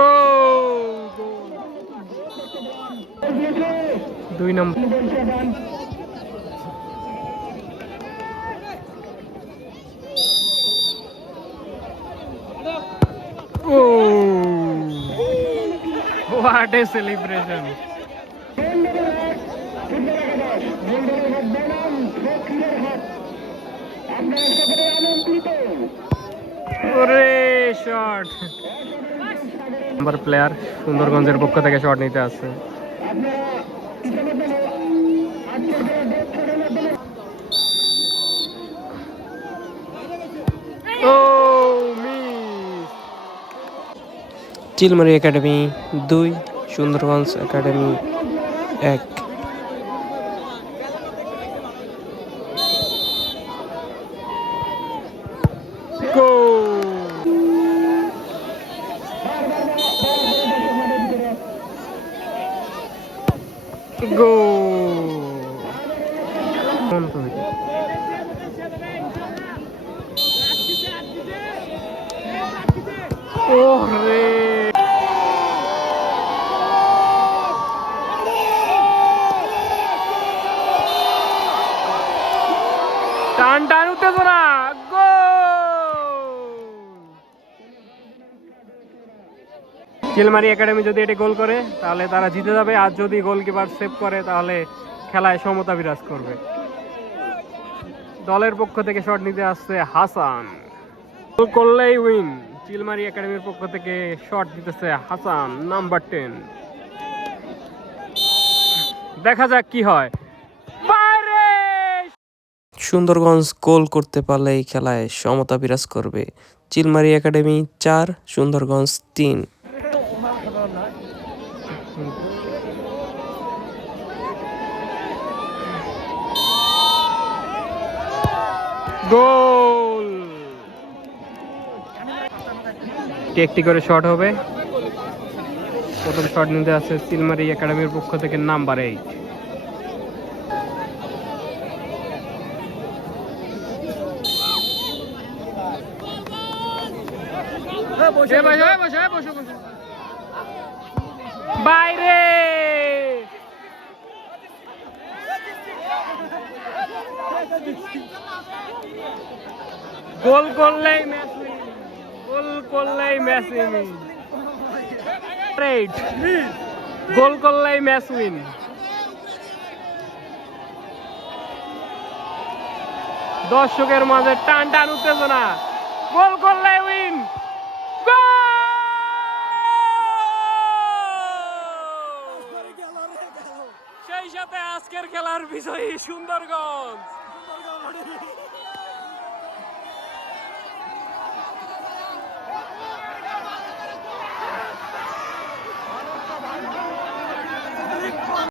ও 2 নম্বর। Oh, what a celebration! Shot number player সুন্দরগঞ্জের পক্ষ থেকে শট নিতে আসছে। Chilmari academy 2, Sundarganj academy 1। টান টান উত্তেজনা, চিলমারি একাডেমি যদি এটি গোল করে তাহলে তারা জিতে যাবে, আর যদি গোলকিপার সেভ করে তাহলে খেলায় সমতা বিরাজ করবে। দলের পক্ষ থেকে শট নিতে আসছে হাসান, গোল করলেই উইন। চিলমারি একাডেমির পক্ষ থেকে শট দিতেছে হাসান নাম্বার 10। দেখা যাক কি হয়। সুন্দরগঞ্জ গোল করতে পারলে এই খেলায় সমতা বিরাজ করবে। চিলমারি একাডেমি 4, সুন্দরগঞ্জ 3। গোল! একটি করে শট হবে। প্রথম শট নিতে আছে চিলমারি একাডেমির পক্ষ থেকে নাম্বার 8। বাইরে গোল করলেই ম্যাচ উইন, গোল করলেই ম্যাচ উইন, গোল করলেই ম্যাচ উইন। দর্শকের মাঝে টান টান উত্তেজনা, গোল করলেই উইন। সেই সাথে আজকের খেলার বিজয়ী সুন্দরগঞ্জ।